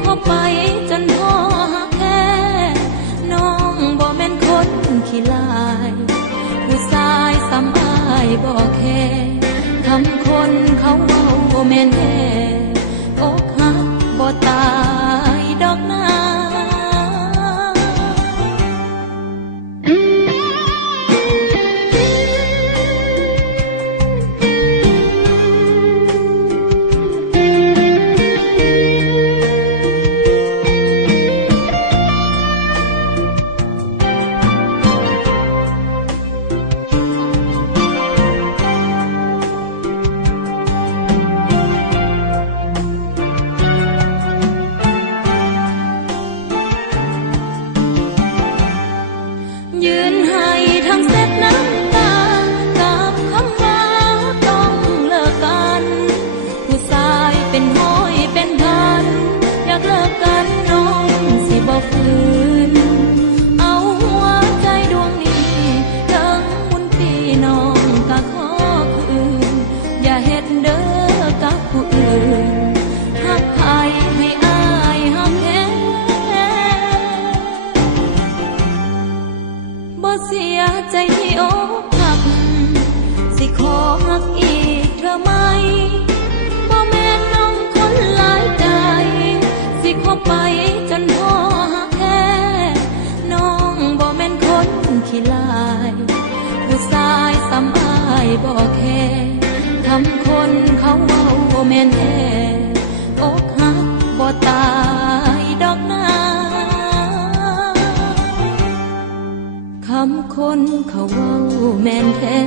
เข้าไปจนพอหักแค่น้องบ่แม่นคนขี้ลายผู้ชายสำอายบ่แค่ทำคนเขาเว้าแม่นแท้อกหักบ่ตายดอกนายืนให้ทั้งเสร็จน้ำตากับคำว่าต้องเลิกกันผู้ชายเป็นห้อยเป็นพันอยากเลิกกันน้องสิบ่ฝืนเอาหัวใจดวงนี้ทั้งมุนพี่น้องก็ขอคืนอย่าเฮ็ดเด้อกับผู้อื่นหักใครให้อายหักแค่บ่เสียใจที่อกหักสิขอหักอีกเธอไหมบ่แม่นน้องคนหลายใจสิขอไปจนพอหักแค่น้องบ่แม่นคนขี้ลายผู้ชายสำอายบ่แค่ทำคนเขาเว้าแม่นแท้อกหักบ่ตายดอกนาคำคนเขาเว้าแม่นแท้